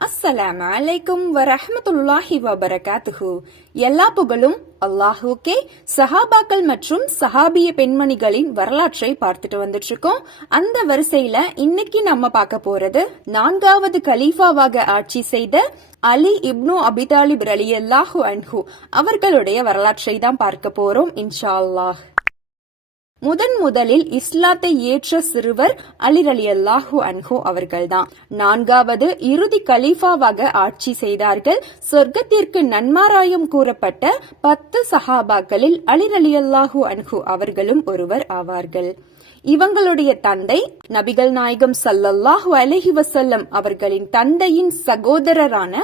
அஸ்ஸலாம் அலைக்கும் வரஹமத்துல்லாஹி வபரகாத்துஹு. எல்லா புகழும் அல்லாஹுக்கே. சஹாபாக்கள் மற்றும் சஹாபிய பெண்மணிகளின் வரலாற்றை பார்த்துட்டு வந்துட்டு இருக்கோம் அந்த வரிசையில இன்னைக்கு நம்ம பார்க்க போறது நான்காவது கலீஃபாவாக ஆட்சி செய்த அலி இப்னு அபிதாலிப் ரலியல்லாஹு அன்ஹு. அவர்களுடைய வரலாற்றை தான் பார்க்க போறோம் இன்ஷா அல்லாஹ். முதன் முதலில் இஸ்லாத்தை ஏற்ற சிறுவர் அலிர் அலி அல்லாஹூ அன்ஹு அவர்கள்தான். நான்காவது இறுதி கலீஃபாவாக ஆட்சி செய்தார்கள். சொர்க்கத்திற்கு நன்மாராயம் கூறப்பட்ட பத்து சஹாபாக்களில் அலிர் அலி அல்லாஹூ அன்ஹு அவர்களும் ஒருவர் ஆவார்கள். இவங்களுடைய தந்தை நபிகள் நாயகம் சல்லல்லாஹு அலஹி வசல்லம் அவர்களின் தந்தையின் சகோதரரான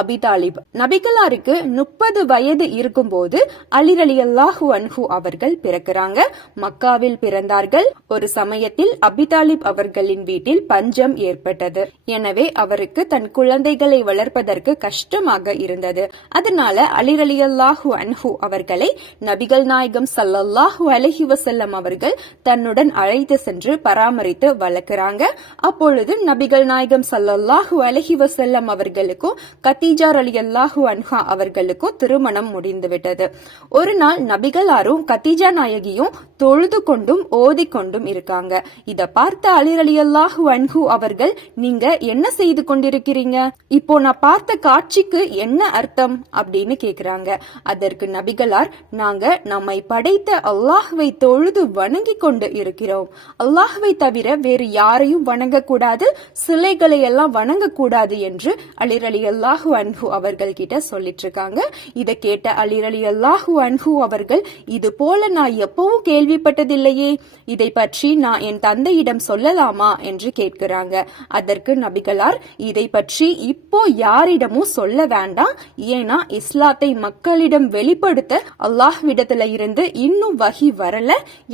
அபிதாலிப் நபிகளாருக்கு முப்பது வயது இருக்கும்போது அலி அலி அல்லாஹு அன்ஹு அவர்கள் பிறக்கிறாங்க. மக்காவில் பிறந்தார்கள். ஒரு சமயத்தில் அபிதாலிப் அவர்களின் வீட்டில் பஞ்சம் ஏற்பட்டது. எனவே அவருக்கு தன் குழந்தைகளை வளர்ப்பதற்கு கஷ்டமாக இருந்தது. அதனால அலிரலி அல்லாஹு அன்ஹு அவர்களை நபிகள் நாயகம் சல்லல்லாஹு அலஹி வசல்லம் அவர்கள் தன்னுடன் அழைத்து சென்று பராமரித்து வளர்க்கிறாங்க. அப்பொழுது நபிகள் நாயகம் சல்லல்லாஹு அலஹி வசல்லம் அவர்களுக்கும் கத்தீஜார் அலி அல்லாஹு அன்ஹா அவர்களுக்கும் திருமணம் முடிந்துவிட்டது. ஒரு நாள் நபிகளாரும் கத்தீஜா நாயகியும் தொழுது கொண்டும் ஓதி கொண்டும் இருக்காங்க. இத பார்த்த அலிர் அலி அல்லாஹு அன்ஹு அவர்கள் நீங்க என்ன செய்து கொண்டிருக்கிறீங்க? இப்போ நான் பார்த்த காட்சிக்கு என்ன அர்த்தம்? அப்படின்னு கேக்குறாங்க. அதற்கு நபிகளார் நாங்க நம்மை படைத்த அல்லாஹுவை தொழுது வணங்கி கொண்டு இருக்கிறோம். அல்லாஹ்வை தவிர வேறு யாரையும் வணங்கக்கூடாது சிலைகளை எல்லாம் வணங்கக்கூடாது என்று அலிர் அலி அல்லாஹு அன்ஹு அவர்கள் கிட்ட சொல்லிட்டு இருக்காங்க இதை கேட்ட அலிர் அலி அல்லாஹு அன்ஹு அவர்கள் இது போல நான் எப்பவும் கேள்விப்பட்டதில்லையே. இதை பற்றி நான் என் தந்தையிடம் சொல்லலாமா? என்று கேட்கிறாங்க. அதற்கு நபிகளார் இதை பற்றி இப்போ யாரிடமும் சொல்ல வேண்டாம். ஏன்னா இஸ்லாத்தை மக்களிடம் வெளிப்படுத்த அல்லாஹ்விடத்துல இருந்து இன்னும் வகி வரல.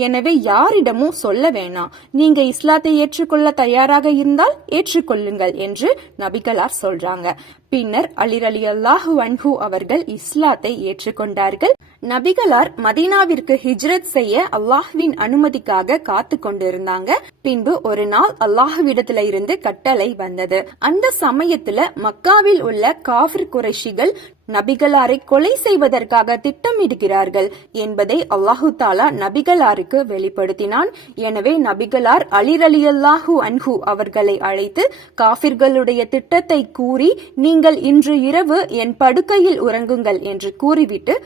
எனவே யாரிடமும் சொல்ல வேணாம். நீங்க இஸ்லாத்தை ஏற்றுக்கொள்ள தயாராக இருந்தால் ஏற்றுக்கொள்ளுங்கள் என்று நபிகளார் சொல்றாங்க. பின்னர் அலிர் அலி அல்லாஹு அன்ஹு அவர்கள் இஸ்லாத்தை ஏற்றுக்கொண்டார்கள். நபிகளார் மதீனாவிற்கு ஹிஜ்ரத் செய்ய அல்லாஹ்வின் அனுமதிக்காக காத்து கொண்டிருந்தாங்க. பின்பு ஒரு நாள் அல்லாஹ்விடத்துல இருந்து கட்டளை வந்தது. அந்த சமயத்துல மக்காவில் உள்ள காஃபிர் குறைஷிகள் நபிகளாரை கொலை செய்வதற்காக திட்டமிடுகிறார்கள் என்பதை அல்லாஹு தாலா நபிகளாருக்கு வெளிப்படுத்தினான். எனவே நபிகளார் அலிரலியல்லாஹு அல்லாஹு அன்ஹு அவர்களை அழைத்து காபிர்களுடைய திட்டத்தை கூறி நீங்கள் இன்று இரவு என் படுக்கையில் உறங்குங்கள் என்று கூறிவிட்டு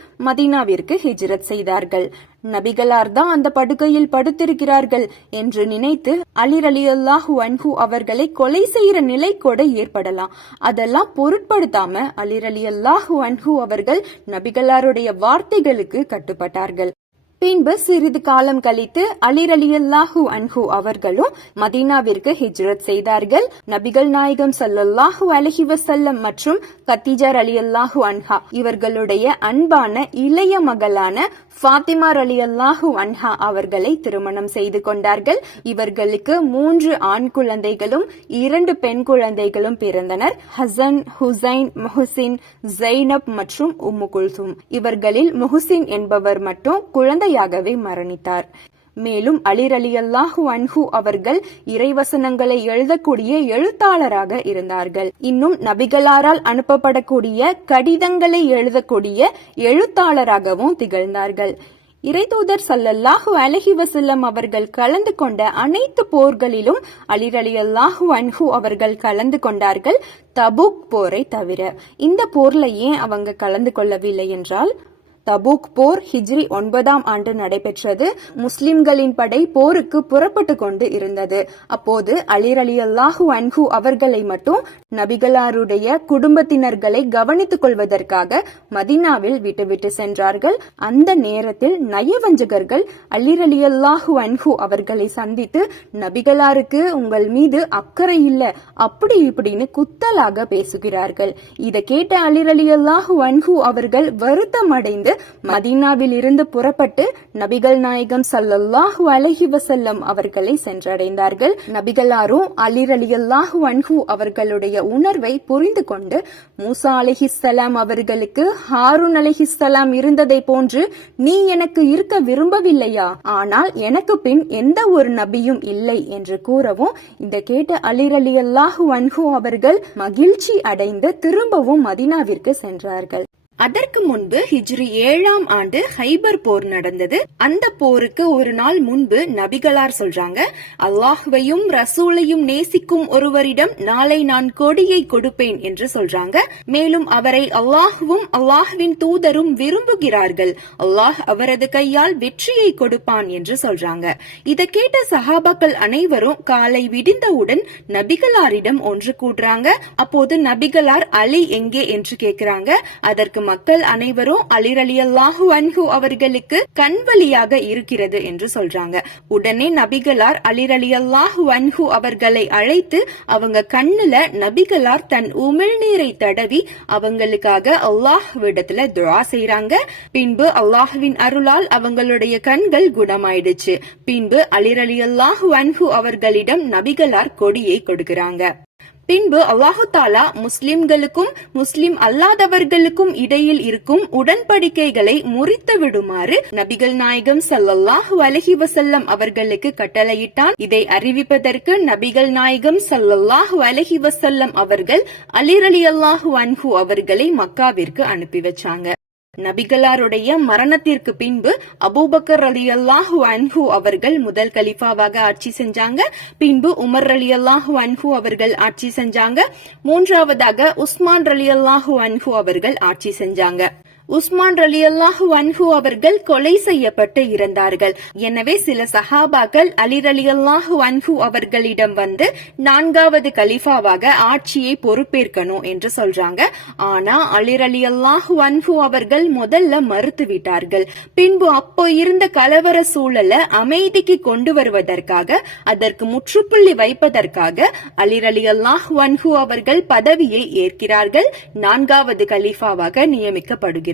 மதீனாவிற்கு ஹிஜ்ரத் செய்தார்கள். நபிகளார் தான் அந்த படுகையில் படுத்திருக்கிறார்கள் என்று நினைத்து அலிர் அலி அல்லாஹு அன்ஹு அவர்களை கொலை செய்யற நிலை கூட ஏற்படலாம். அதெல்லாம் பொருட்படுத்தாம அலிர் அலி அல்லாஹு அன்ஹு அவர்கள் நபிகளாருடைய வார்த்தைகளுக்கு கட்டுப்பட்டார்கள். பின்பு சிறிது காலம் கழித்து அலிர் அலி அல்லாஹு அன்ஹு அவர்களும் மதீனாவிற்கு ஹிஜ்ரத் செய்தார்கள். நபிகள் நாயகம் சல்லல்லாஹு அலஹி வசல்லம் மற்றும் கத்திஜார் அலி அல்லாஹு அன்ஹா இவர்களுடைய அன்பான இளைய மகளான ஃபாத்திமார் அலி அல்லாஹு அன்ஹா அவர்களை திருமணம் செய்து கொண்டார்கள். இவர்களுக்கு மூன்று ஆண் குழந்தைகளும் இரண்டு பெண் குழந்தைகளும் பிறந்தனர். ஹசன் ஹுசைன் முஹுசின் ஜெய்னப் மற்றும் உம்மு குல்சும். இவர்களில் முஹுசின் என்பவர் மட்டும் குழந்தை குழந்தையாகவே மரணித்தார். மேலும் அலிர் அலி அல்லாஹு அன்ஹு அவர்கள் இறைவசனங்களை எழுதக்கூடிய எழுத்தாளராக இருந்தார்கள். இன்னும் நபிகளாரால் அனுப்பப்படக்கூடிய கடிதங்களை எழுதக்கூடிய எழுத்தாளராகவும் திகழ்ந்தார்கள். இறைதூதர் சல்லல்லாஹு அலஹி வசல்லம் அவர்கள் கலந்து கொண்ட அனைத்து போர்களிலும் அலிரலி அல்லாஹு அன்ஹு அவர்கள் கலந்து கொண்டார்கள் தபுக் போரை தவிர. இந்த போர்ல ஏன் அவங்க கலந்து கொள்ளவில்லை என்றால்? தபூக் போர் ஹிஜ்ரி ஒன்பதாம் ஆண்டு நடைபெற்றது. முஸ்லிம்களின் படை போருக்கு புறப்பட்டு கொண்டு இருந்தது. அப்போது அலிர் அலி அல்லாஹு அன்ஹு அவர்களை மட்டும் நபிகளாருடைய குடும்பத்தினர்களை கவனித்துக் கொள்வதற்காக மதினாவில் விட்டுவிட்டு சென்றார்கள். அந்த நேரத்தில் நயவஞ்சகர்கள் அலிர் அலி அல்லாஹு அன்ஹு அவர்களை சந்தித்து நபிகளாருக்கு உங்கள் மீது அக்கறை இல்ல அப்படி இப்படின்னு குத்தலாக பேசுகிறார்கள். இதை கேட்ட அலிர் அலி அல்லாஹு அன்ஹு அவர்கள் வருத்தம் அடைந்து மதீனாவில் இருந்து புறப்பட்டு நபிகள் நாயகம் சல்லல்லாஹு அலஹி வசல்லம் அவர்களை சென்றடைந்தார்கள். நபிகளாரும் அலி ரலியல்லாஹு அன்ஹு அவர்களுடைய உணர்வை புரிந்து கொண்டு மூசா அலைஹிஸ்ஸலாம் அவர்களுக்கு ஹாரூன் அலைஹிஸ்ஸலாம் இருந்ததை போன்று நீ எனக்கு இருக்க விரும்பவில்லையா? ஆனால் எனக்கு பின் எந்த ஒரு நபியும் இல்லை என்று கூறவும் இந்த கேட்ட அலி ரலியல்லாஹு அன்ஹு அவர்கள் மகிழ்ச்சி அடைந்து திரும்பவும் மதீனாவிற்கு சென்றார்கள். அதற்கு முன்பு ஹிஜ்ரி ஏழாம் ஆண்டு ஹைபர் போர் நடந்தது. அந்த போருக்கு ஒரு நாள் முன்பு நபிகளார் சொல்றாங்க அல்லாஹ்வையும் ரசூலையும் நேசிக்கும் ஒருவரிடம் நாளை நான் கொடியை கொடுப்பேன் என்று சொல்றாங்க. மேலும் அவரை அல்லாஹ்வும் அல்லாஹ்வின் தூதரும் விரும்புகிறார்கள். அல்லாஹ் அவரது கையால் வெற்றியை கொடுப்பான் என்று சொல்றாங்க. இதை கேட்ட சஹாபாக்கள் அனைவரும் காலை விடிந்தவுடன் நபிகளாரிடம் ஒன்று கூடுறாங்க. அப்போது நபிகளார் அலி எங்கே? என்று கேட்கிறாங்க அதற்கு மக்கள் அனைவரும் அலிரலியல்லாஹு அன்ஹு அவர்களுக்கு கண்வழியாக இருக்கிறது என்று சொல்றாங்க. உடனே நபிகளார் அலிரலியல்லாஹு அன்ஹு அவர்களை அழைத்து அவங்க கண்ணுல நபிகளார் தன் உமிழ்நீரை தடவி அவங்களுக்காக அல்லாஹ்விடத்துல துழா செய்றாங்க. பின்பு அல்லாஹ்வின் அருளால் அவங்களுடைய கண்கள் குணமாயிடுச்சு. பின்பு அலிரலியல்லாஹு அன்ஹு அவர்களிடம் நபிகளார் கொடியை கொடுக்கிறாங்க. பின்பு அல்லாஹு தாலா முஸ்லிம்களுக்கும் முஸ்லிம் அல்லாதவர்களுக்கும் இடையில் இருக்கும் உடன்படிக்கைகளை முறித்து விடுமாறு நபிகள் நாயகம் சல்லல்லாஹு அலஹி வசல்லம் அவர்களுக்கு கட்டளையிட்டான். இதை அறிவிப்பதற்கு நபிகள் நாயகம் சல்லல்லாஹு அலஹி வசல்லம் அவர்கள் அலி அல்லாஹு அன்ஹு அவர்களை மக்காவிற்கு அனுப்பி வச்சாங்க. நபிகளாருடைய மரணத்திற்கு பின்பு அபூபக்கர் ரலியல்லாஹு அன்ஹு அவர்கள் முதல் கலிஃபாவாக ஆட்சி செஞ்சாங்க. பின்பு உமர் ரலியல்லாஹு அன்ஹு அவர்கள் ஆட்சி செஞ்சாங்க. மூன்றாவதாக உஸ்மான் ரலியல்லாஹு அன்ஹு அவர்கள் ஆட்சி செஞ்சாங்க. உஸ்மான் ரலியல்லாஹு அன்ஹு அவர்கள் கொலை செய்யப்பட்டு இறந்தார்கள் எனவே சில சஹாபாக்கள் அலி ரலியல்லாஹு அன்ஹு அவர்களிடம் வந்து நான்காவது கலிஃபாவாக ஆட்சியை பொறுப்பேற்கணும் என்று சொல்றாங்க. ஆனா அலி ரலியல்லாஹு அன்ஹு அவர்கள் முதல்ல மறுத்து விட்டார்கள். பின்பு அப்போ இருந்த கலவர சூழலை அமைதிக்கு கொண்டு வருவதற்காக அதற்கு முற்றுப்புள்ளி வைப்பதற்காக அலி ரலியல்லாஹு அன்ஹு அவர்கள் பதவியை ஏற்கிறார்கள். நான்காவது கலீஃபாவாக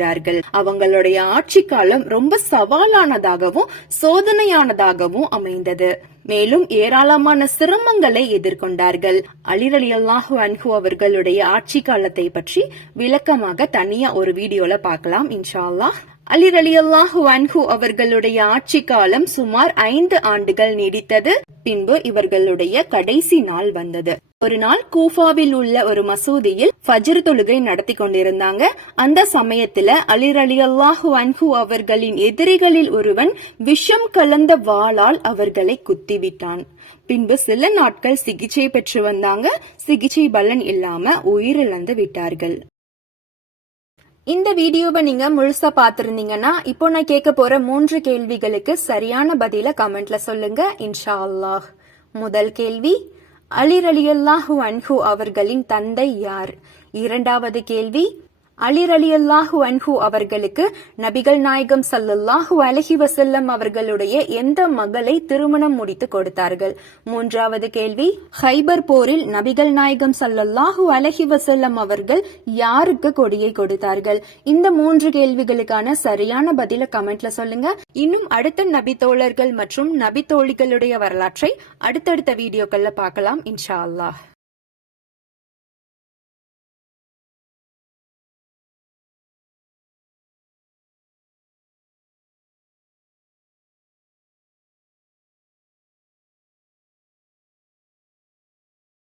நியமிக்கப்படுகிறார்கள் அவங்களுடைய ஆட்சி காலம் ரொம்ப சவாலானதாகவும் சோதனையானதாகவும் அமைந்தது. மேலும் ஏராளமான சிரமங்களை எதிர்கொண்டார்கள். அலிரலி அல்லாஹு அன்ஹு அவர்களுடைய ஆட்சி காலத்தை பற்றி விளக்கமாக தனியா ஒரு வீடியோல பார்க்கலாம் இன்ஷா அல்லாஹ். அலி அலி அல்லாஹு அன்ஹு அவர்களுடைய ஆட்சி காலம் சுமார் ஐந்து ஆண்டுகள் நீடித்தது. பின்பு இவர்களுடைய கடைசி நாள் வந்தது. ஒரு நாள் கூஃபாவில் உள்ள ஒரு மசூதியில் ஃபஜ்ர் தொழுகை நடத்தி கொண்டிருந்தாங்க. அந்த சமயத்துல அலிர் அலி அல்லாஹு அன்ஹு அவர்களின் எதிரிகளில் ஒருவன் விஷம் கலந்த வாளால் அவர்களை குத்திவிட்டான். பின்பு சில நாட்கள் சிகிச்சை பெற்று வந்தாங்க. சிகிச்சை பலன் இல்லாம உயிரிழந்து விட்டார்கள். இந்த வீடியோவை நீங்க முழுசா பார்த்துருந்தீங்கன்னா இப்போ நான் கேட்க போற மூன்று கேள்விகளுக்கு சரியான பதில கமெண்ட்ல சொல்லுங்க இன்ஷா அல்லாஹ். முதல் கேள்வி அலிரலியல்லாஹு அன்ஹு அவர்களின் தந்தை யார்? இரண்டாவது கேள்வி அலிர் அலியல்லாஹு அன்ஹு அவர்களுக்கு நபிகள் நாயகம் ஸல்லல்லாஹு அலஹி வசல்லம் அவர்களுடைய எந்த மகளை திருமணம் முடித்து கொடுத்தார்கள்? மூன்றாவது கேள்வி ஹைபர் போரில் நபிகள் நாயகம் சல்லல்லாஹு அலஹி வசல்லம் அவர்கள் யாருக்கு கொடியை கொடுத்தார்கள்? இந்த மூன்று கேள்விகளுக்கான சரியான பதில கமெண்ட்ல சொல்லுங்க. இன்னும் அடுத்த நபி தோழர்கள் மற்றும் நபி தோழிகளுடைய வரலாற்றை அடுத்தடுத்த வீடியோக்கள்ல பார்க்கலாம் இன்ஷா அல்லாஹ்.